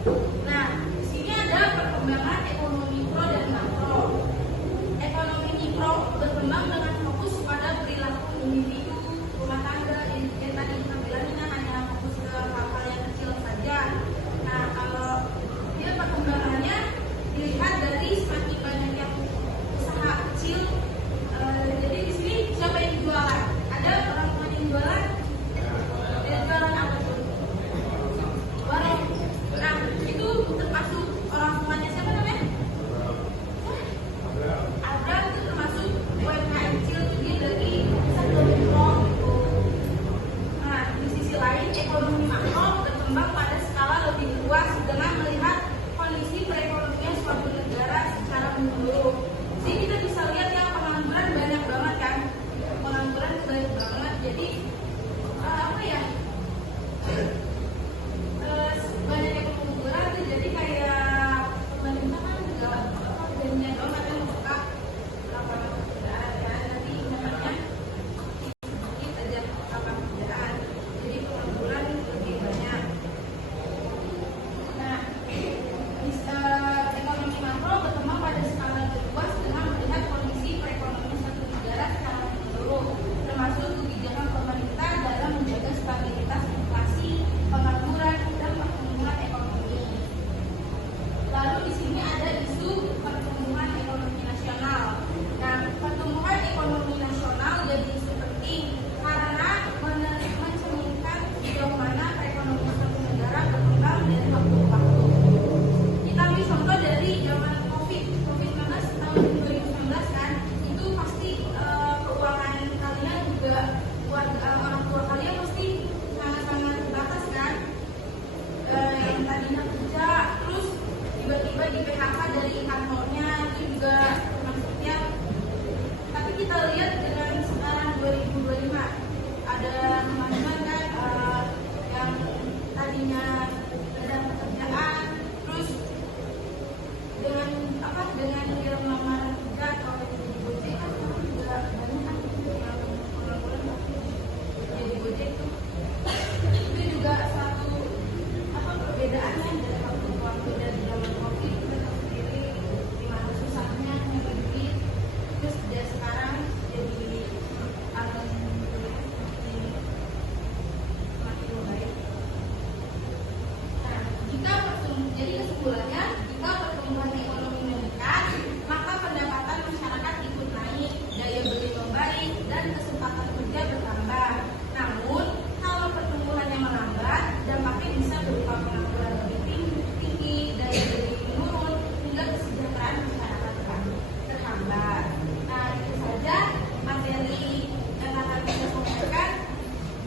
Nah, di sini ada perkembangan ekonomi mikro dan makro. Ekonomi mikro berkembang dengan fokus pada perilaku individu, rumah tangga, yang tadi kita bilangnya hanya fokus ke hal-hal yang kecil saja. Nah, kalau dia perkembangannya dilihat dari semakin banyak yang usaha kecil. Jadi di sini siapa yang jualan? Ada orang tua yang jualan? Dia jualan apa tuh? Warung. Nah, itu termasuk orang tuanya siapa namanya? Ada, itu termasuk UMKM kecil, jadi dari sektor mikro gitu. Nah, di sisi lain ekonomi makro berkembang pada skala lebih luas dengan melihat kondisi perekonomian suatu negara secara menyeluruh. Jadi kita bisa lihat yang pengangguran banyak banget kan, pengangguran banyak banget. Jadi apa ya? Banyak yang pengangguran tuh jadi kayak pemerintah kan juga banyak banget yang membuka lapangan pekerjaan kan, nanti namanya sedikit aja lapangan pekerjaan, jadi pengangguran lebih banyak. Nah, ekonomi makro berkembang pada skala lebih luas dengan melihat kondisi perekonomian satu negara secara menyeluruh, termasuk kebijakan pemerintah dalam menjaga stabilitas inflasi, pengangguran, dan pertumbuhan ekonomi. Lalu di sini ada isu pertumbuhan ekonomi nasional. Nah, pertumbuhan ekonomi nasional jadi isu penting karena mencerminkan sejauh mana perekonomian suatu negara berkembang dari waktu ke waktu. Kita ambil contoh dari zaman COVID-19 tahun 2019 kan, itu pasti keuangan kalian juga buat orang tua kalian pasti sangat-sangat terbatas kan. Yang tadinya kerja terus tiba-tiba di PHK dari kantornya, itu juga maksudnya. Tapi kita lihat dengan sekarang 2025 ada teman-teman kan yang tadinya ada pekerjaan, terus dengan dia melamar kerja atau jadi Gojek kan juga banyak kan yang pengangguran jadi Gojek tuh. Itu juga satu perbedaannya dari waktu dari zaman COVID, kita tahu sendiri gimana susahnya nyari duit, terus dia sekarang jadi alhamdulillah semakin baik. Nah, jadi kesimpulannya, jika pertumbuhan ekonomi meningkat, maka pendapatan masyarakat ikut naik, daya beli membaik, dan kesempatan kerja bertambah. Namun, kalau pertumbuhannya melambat, dampaknya bisa berupa pengangguran lebih tinggi, daya beli menurun, hingga kesejahteraan masyarakat terhambat. Nah, itu saja materi yang akan saya sampaikan.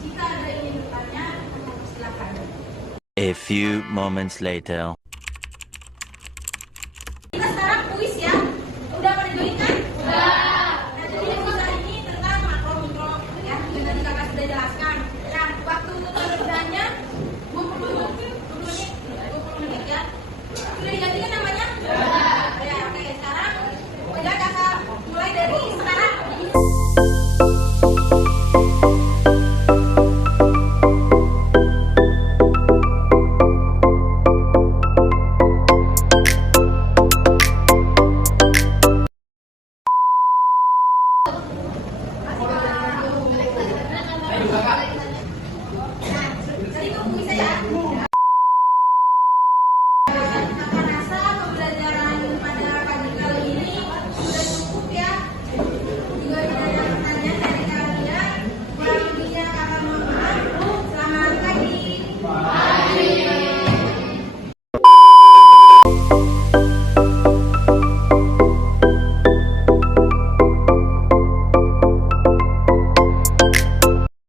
Jika ada ingin bertanya, silakan. A few moments later.